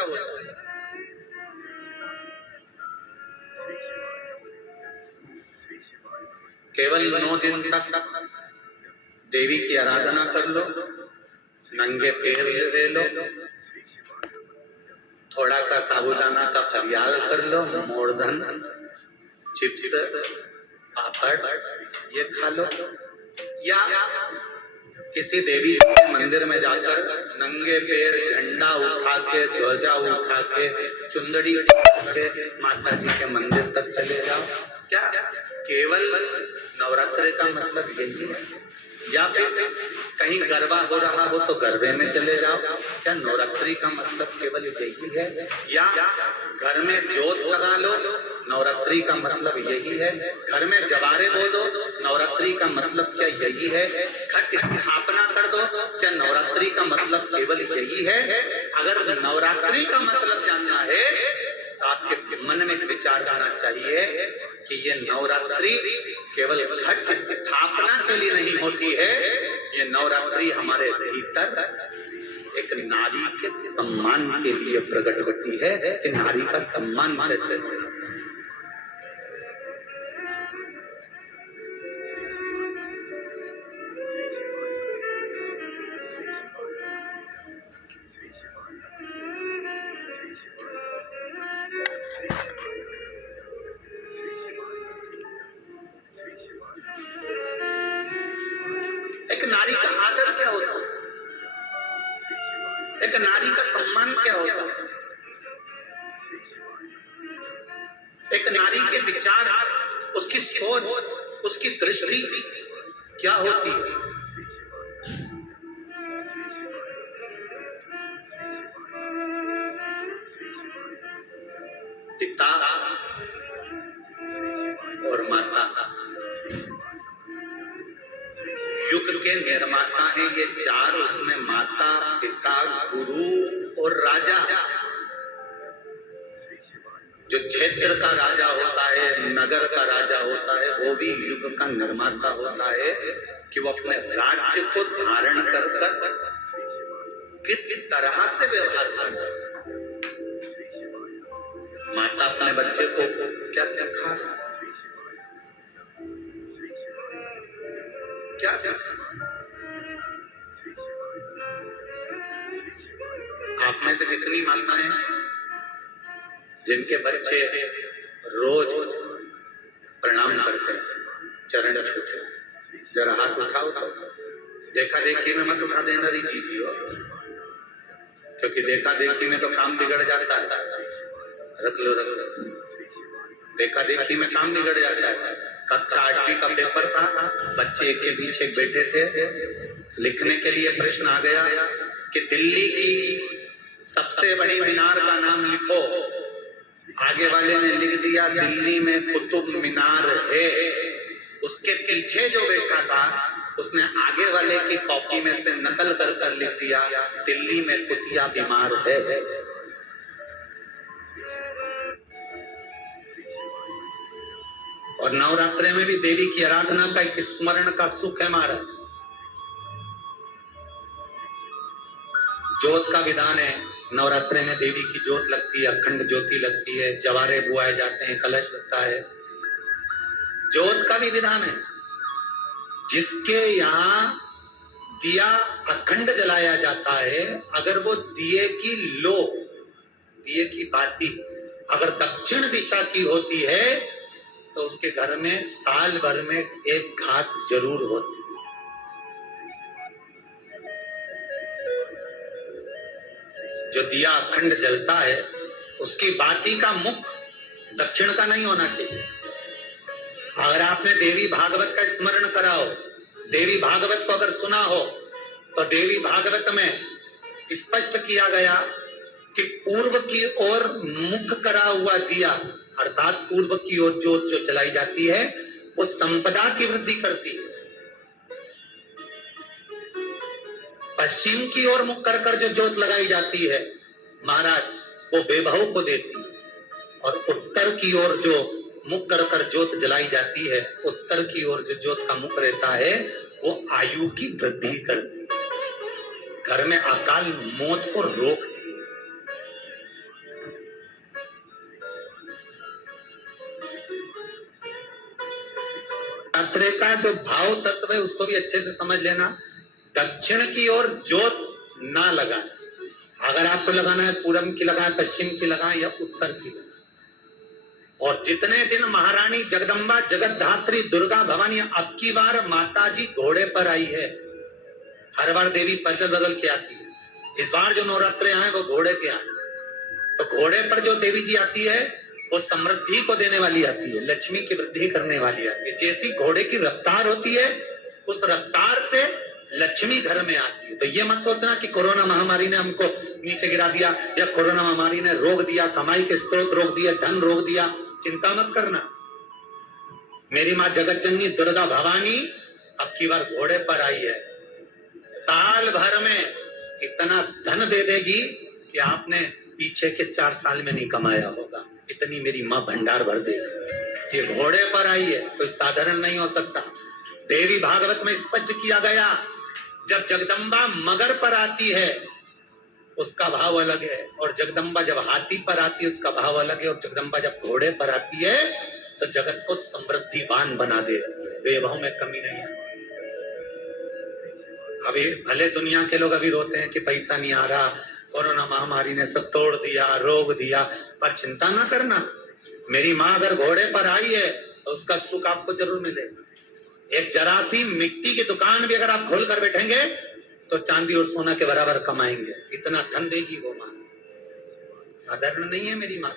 क्या होता है? केवल 9 दिन तक देवी की आराधना कर लो, नंगे पैर ले लो, थोड़ा सा साबूदाना का फरियाल कर लो, मोरधन, चिप्स, पापड़ ये खा लो, या किसी देवी के मंदिर में जाकर नंगे पैर झंडा उठा के, ध्वजा उठा के, चुंदड़ी उठा के माता जी के मंदिर तक चले जाओ। क्या केवल नवरात्रि का मतलब यही है? या फिर कहीं गरबा हो रहा हो तो गरबे में चले जाओ? क्या नवरात्रि का मतलब केवल यही है? या घर में जोत लगा लो, नवरात्रि का मतलब यही है? घर में जवारे बो दो, नवरात्रि का मतलब क्या यही है? घट स्थापना कर दो, क्या नवरात्रि का मतलब केवल यही है? अगर नवरात्रि का मतलब जानना है तो आपके मन में विचार आना चाहिए कि ये नवरात्रि केवल घट स्थापना के लिए नहीं होती है, ये नवरात्रि हमारे भीतर एक नारी के सम्मान के लिए प्रकट होती है कि नारी का सम्मान कैसे होना चाहिए। एक नारी का आदर क्या होता है? एक नारी का सम्मान क्या होता है? एक नारी के विचार, उसकी सोच, उसकी दृष्टि क्या होती है? पिता और माता युग के निर्माता हैं ये चार, उसमें माता, पिता, गुरु और राजा। जो क्षेत्र का राजा होता है, नगर का राजा होता है, वो भी युग का निर्माता होता है कि वो अपने राज्य को धारण कर किस तरह से व्यवहार करता है। माता अपने बच्चे को क्या सिखा रहा है? क्या आप में से कितनी माताएं जिनके बच्चे रोज प्रणाम करते हैं, चरण छूते हैं? जरा हाथ उठाओ तो। देखा देखी में मत उठा देना री चीज हो, क्योंकि देखा देखी में तो काम बिगड़ जाता है। रख लो। देखा देखी में काम बिगड़ जाता है। कक्षा 8वीं का पेपर था, बच्चे एक के पीछे बैठे थे, लिखने के लिए प्रश्न आ गया कि दिल्ली की सबसे बड़ी मीनार का नाम लिखो। आगे वाले ने लिख दिया दिल्ली में कुतुब मीनार है। उसके पीछे जो बैठा था उसने आगे वाले की कॉपी में से नकल कर लिख दिया दिल्ली में कुतिया बीमार है। और नवरात्रि में भी देवी की आराधना का एक स्मरण का सुख है महाराज। ज्योत का विधान है, नवरात्रि में देवी की ज्योत लगती है, अखंड ज्योति लगती है, जवारे बुआए जाते हैं, कलश लगता है। ज्योत का भी विधान है। जिसके यहाँ दिया अखंड जलाया जाता है, अगर वो दिए की लो, दिए की बाती अगर दक्षिण दिशा की होती है तो उसके घर में साल भर में एक घात जरूर होती है। जो दिया अखंड जलता है उसकी बाती का मुख दक्षिण का नहीं होना चाहिए। अगर आपने देवी भागवत का स्मरण कराओ, देवी भागवत को अगर सुना हो तो देवी भागवत में स्पष्ट किया गया कि पूर्व की ओर मुख करा हुआ दिया, अर्थात पूर्व की ओर ज्योत जो जलाई जाती है वो संपदा की वृद्धि करती है। पश्चिम की ओर मुख कर जो ज्योत लगाई जाती है महाराज वो वैभव को देती है। और उत्तर की ओर जो मुख कर ज्योत जलाई जाती है, उत्तर की ओर जो ज्योत का मुख रहता है वो आयु की वृद्धि करती है, घर में अकाल मौत को रोकती है। नवरात्रे का जो भाव तत्व है उसको भी अच्छे से समझ लेना। दक्षिण की ओर जोत ना लगाए। अगर आपको लगाना है पूरब की लगाए, पश्चिम की लगाए या उत्तर की लगाए। और जितने दिन महारानी जगदम्बा जगतधात्री दुर्गा भवानी, अब की बार माता जी घोड़े पर आई है। हर बार देवी बदल बदल के आती है, इस बार जो नवरात्रे आए वो घोड़े के आए। तो घोड़े पर जो देवी जी आती है वो समृद्धि को देने वाली आती है, लक्ष्मी की वृद्धि करने वाली आती है। जैसी घोड़े की रफ्तार होती है उस रफ्तार से लक्ष्मी घर में आती है। तो ये मत सोचना कि कोरोना महामारी ने हमको नीचे गिरा दिया या कोरोना महामारी ने रोक दिया, कमाई के स्रोत रोक दिया, धन रोक दिया। चिंता मत करना। मेरी माँ जगत जननी दुर्गा भवानी अब की बार घोड़े पर आई है। साल भर में इतना धन दे देगी कि आपने पीछे के 4 साल में नहीं कमाया होगा। इतनी मेरी माँ भंडार भर देगी। ये घोड़े पर आई है, कोई साधारण नहीं हो सकता। देवी भागवत में स्पष्ट किया गया, जब जगदम्बा मगर पर आती है उसका भाव अलग है, और जगदम्बा जब हाथी पर आती है उसका भाव अलग है, और जगदम्बा जब घोड़े पर आती है तो जगत को समृद्धिवान बना देती है, वैभव में कमी नहीं है। अभी भले दुनिया के लोग अभी रोते हैं कि पैसा नहीं आ रहा, कोरोना महामारी ने सब तोड़ दिया, रोक दिया, पर चिंता ना करना। मेरी माँ अगर घोड़े पर आई है तो उसका सुख आपको जरूर मिलेगा। एक जरा सी मिट्टी की दुकान भी अगर आप खोल कर बैठेंगे तो चांदी और सोना के बराबर कमाएंगे। इतना धन देगी वो माँ, साधारण नहीं है मेरी माँ।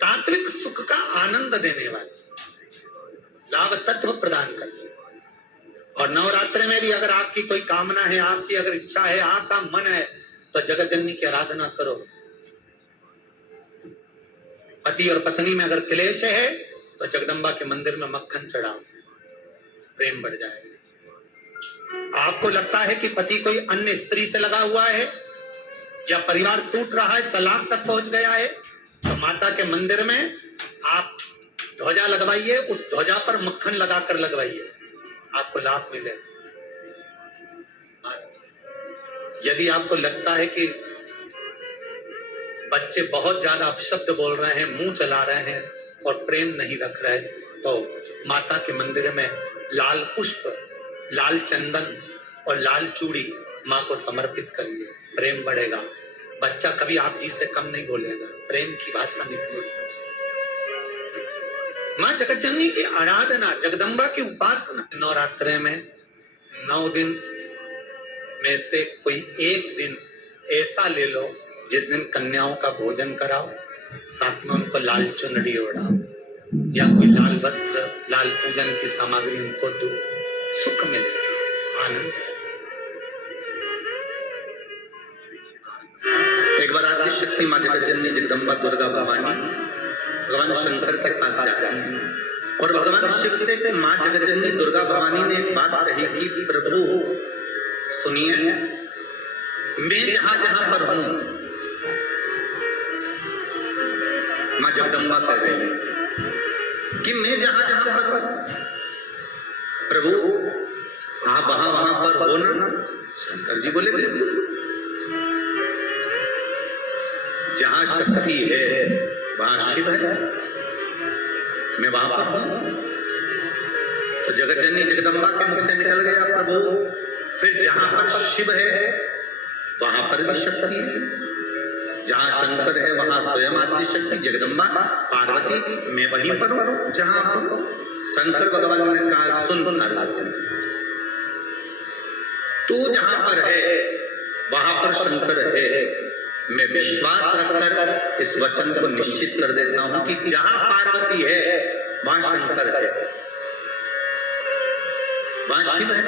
तात्विक सुख का आनंद देने वाली, लाभ तत्व प्रदान करती। और नवरात्रे में भी अगर आपकी कोई कामना है, आपकी अगर इच्छा है, आपका मन है, तो जगत जननी की आराधना करो। पति और पत्नी में अगर क्लेश है तो जगदम्बा के मंदिर में मक्खन चढ़ाओ, प्रेम बढ़ जाएगा। आपको लगता है कि पति कोई अन्य स्त्री से लगा हुआ है या परिवार टूट रहा है, तलाक तक पहुंच गया है, तो माता के मंदिर में आप ध्वजा लगवाइए, उस ध्वजा पर मक्खन लगाकर लगवाइए, आपको लाभ मिले। यदि आपको लगता है कि बच्चे बहुत ज्यादा अपशब्द बोल रहे हैं, मुंह चला रहे हैं और प्रेम नहीं रख रहे, तो माता के मंदिर में लाल पुष्प, लाल चंदन और लाल चूड़ी माँ को समर्पित करिए, प्रेम बढ़ेगा। बच्चा कभी आप जी से कम नहीं बोलेगा, प्रेम की भाषा निकलेगी। माँ जगतजननी की आराधना, जगदम्बा की उपासना। नवरात्रे में 9 दिन में से कोई एक दिन ऐसा ले लो जिस दिन कन्याओं का भोजन कराओ, साथ में उनको लाल चुनरी ओढ़ाओ या कोई लाल वस्त्र, लाल पूजन की सामग्री उनको दो, सुख मिलेगा, आनंद है। एक बार आदि शक्ति माँ जगतजननी जगदम्बा दुर्गा भवानी भगवान शंकर के पास जाती है और भगवान शिव से माँ जगतजननी दुर्गा भवानी ने एक बात कही कि प्रभु सुनिए, मैं जहां जहां पर हूं, माँ जगदम्बा कह रही है कि मैं जहां जहां पर हूं, प्रभु आप वहां वहां पर हो ना? शंकर जी बोले बिल्कुल, जहां शक्ति है वहां शिव है, मैं वहां पर हूं। तो जगतजननी जगदम्बा के मुख से निकल गया, प्रभु फिर जहां पर शिव है वहां पर भी शक्ति है, जहां शंकर है वहां स्वयं आदि शक्ति जगदम्बा पार्वती, मैं वहीं पर हूं जहां पर शंकर भगवान ने कहा, सुन पार्वती, तू जहां पर है वहां पर शंकर है। मैं विश्वास रखकर इस वचन को निश्चित कर देता हूं कि जहां पार्वती है वहां शंकर है, वहां शिव है।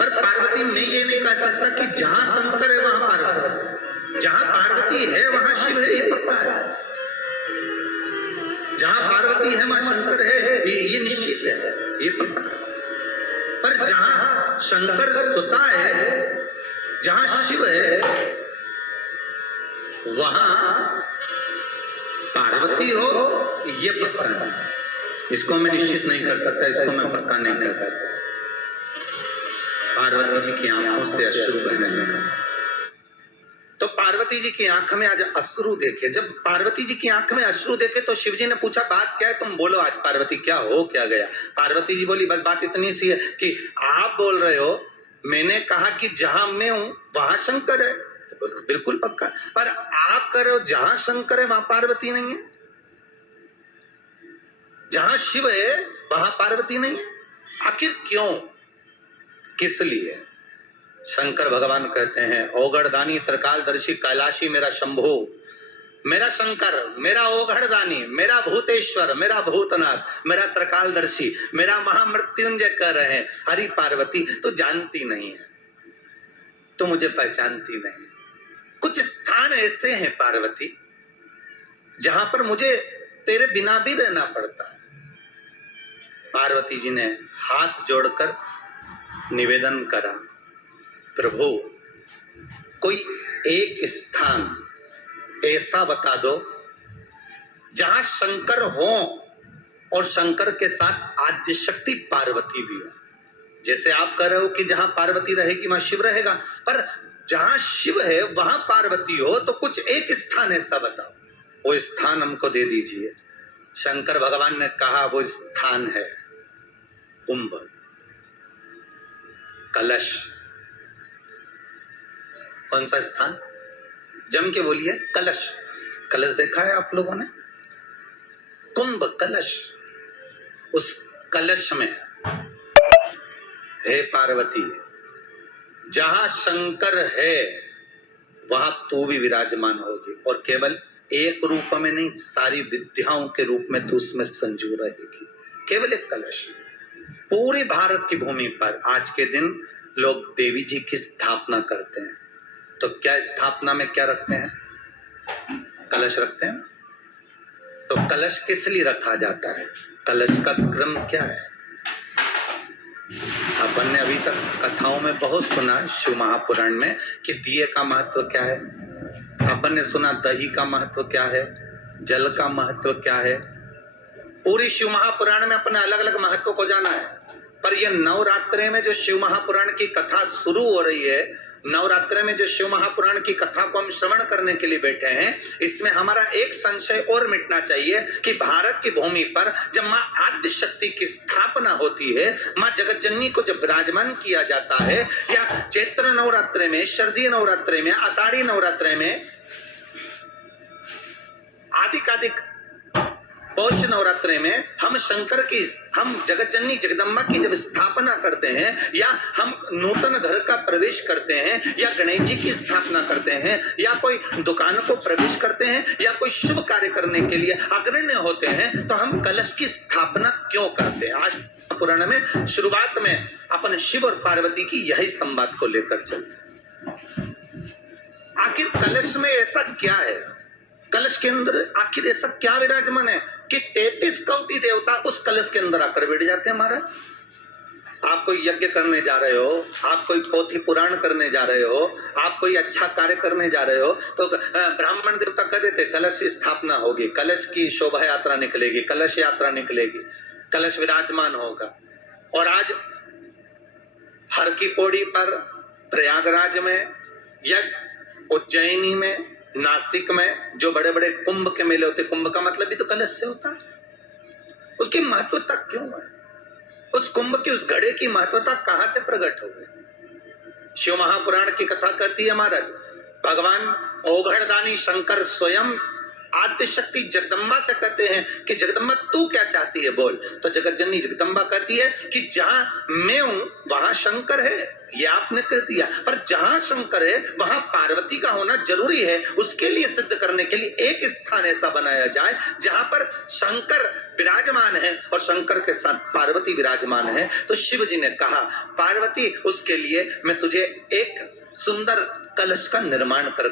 पर पार्वती मैं ये नहीं कह सकता कि जहां शंकर है वहां पार्वती, जहां पार्वती है वहां शिव है, ये पक्का है। जहां पार्वती है वहां शंकर है, ये निश्चित है, ये पक्का है। पर जहां शंकर सुता है, जहां शिव है, वहां पार्वती हो, ये पक्का है। इसको मैं निश्चित नहीं कर सकता, इसको मैं पक्का नहीं कर सकता। पार्वती जी की आंखों से अश्रु बहने लगा। तो पार्वती जी की आंख में आज अश्रु देखे। जब पार्वती जी की आंख में अश्रु देखे तो शिव जी ने पूछा बात क्या है, तुम बोलो आज पार्वती क्या हो क्या गया। पार्वती जी बोली बस बात इतनी सी है कि आप बोल रहे हो, मैंने कहा कि जहां मैं हूं वहां शंकर है, तो बिल्कुल पक्का, पर आप कह रहे हो जहां शंकर है वहां पार्वती नहीं है, जहां शिव है वहां पार्वती नहीं है। आखिर क्यों, किस लिए? शंकर भगवान कहते हैं ओगढ़दानी त्रिकालदर्शी कैलाशी मेरा शंभो, मेरा शंकर, मेरा ओगढ़दानी, मेरा भूतेश्वर, मेरा भूतनाथ, मेरा त्रिकालदर्शी, मेरा महामृत्युंजय कह रहे हैं। हरि पार्वती तो जानती नहीं है, तो मुझे पहचानती नहीं। कुछ स्थान ऐसे हैं पार्वती जहां पर मुझे तेरे बिना भी रहना पड़ता है। पार्वती जी ने हाथ जोड़कर निवेदन करा, प्रभु कोई एक स्थान ऐसा बता दो जहां शंकर हो और शंकर के साथ आद्य शक्ति पार्वती भी हो। जैसे आप कह रहे हो कि जहां पार्वती रहेगी वहां शिव रहेगा, पर जहां शिव है वहां पार्वती हो, तो कुछ एक स्थान ऐसा बताओ, वो स्थान हमको दे दीजिए। शंकर भगवान ने कहा वो स्थान है कुंभ, कलश। कौन सा स्थान? जम के बोलिए, कलश। कलश देखा है आप लोगों ने? कुंभ कलश, उस कलश में हे पार्वती जहां शंकर है वहां तू भी विराजमान होगी, और केवल एक रूप में नहीं, सारी विद्याओं के रूप में तू उसमें संजू रहेगी। केवल एक कलश। पूरे भारत की भूमि पर आज के दिन लोग देवी जी की स्थापना करते हैं, तो क्या स्थापना में क्या रखते हैं? कलश रखते हैं। तो कलश किस लिए रखा जाता है? कलश का क्रम क्या है? अपन ने अभी तक कथाओं में बहुत सुना, शिव महापुराण में, कि दिए का महत्व क्या है। अपन ने सुना दही का महत्व क्या है, जल का महत्व क्या है। पूरी शिव महापुराण में अपने अलग अलग महत्व को जाना है, पर यह नवरात्रे में जो शिव महापुराण की कथा शुरू हो रही है, नवरात्रे में जो शिव महापुराण की कथा को हम श्रवण करने के लिए बैठे हैं, इसमें हमारा एक संशय और मिटना चाहिए कि भारत की भूमि पर जब मां आद्य शक्ति की स्थापना होती है, मां जगत जननी को जब विराजमान किया जाता है, या चैत्र नवरात्रे में, शरदीय नवरात्रे में, आषाढ़ी नवरात्रे में, आदिकादिक पौष नवरात्रे में हम शंकर की, हम जगत जननी जगदम्बा की जब स्थापना करते हैं, या हम नूतन घर का प्रवेश करते हैं, या गणेश जी की स्थापना करते हैं, या कोई दुकान को प्रवेश करते हैं, या कोई शुभ कार्य करने के लिए अग्रण्य होते हैं, तो हम कलश की स्थापना क्यों करते हैं? आज पुराण में शुरुआत में अपन शिव और पार्वती की यही संवाद को लेकर चलते। आखिर कलश में ऐसा क्या है? कलश के अंदर आखिर ऐसा क्या विराजमान है कि 33 कोटि देवता उस कलश के अंदर आकर बैठ जाते हैं? महाराज, आप कोई यज्ञ करने जा रहे हो, आप कोई पोथी पुराण करने जा रहे हो, आप कोई अच्छा कार्य करने जा रहे हो, तो ब्राह्मण देवता कह देते कलश की स्थापना होगी, कलश की शोभा यात्रा निकलेगी, कलश यात्रा निकलेगी, कलश विराजमान होगा। और आज हर की पौड़ी पर, प्रयागराज में, या उज्जैनी में, नासिक में जो बड़े बड़े कुंभ के मेले होते, कुंभ का मतलब भी तो कलश से होता है। उसकी महत्वता क्यों है? उस कुंभ की, उस घड़े की महत्वता कहां से प्रकट हो गई? शिव महापुराण की कथा कहती है महाराज, भगवान ओघड़दानी शंकर स्वयं आद्य शक्ति जगदम्बा से कहते हैं कि जगदम्बा तू क्या चाहती है बोल। तो जगत जननी जगदम्बा कहती है कि जहां मैं हूं वहां शंकर है, ये आपने कह दिया, पर जहां शंकर है वहां पार्वती का होना जरूरी है। उसके लिए सिद्ध करने के लिए एक स्थान ऐसा बनाया जाए जहां पर शंकर विराजमान है और शंकर के साथ पार्वती विराजमान है। तो शिव जी ने कहा पार्वती, उसके लिए मैं तुझे एक सुंदर कलश का निर्माण कर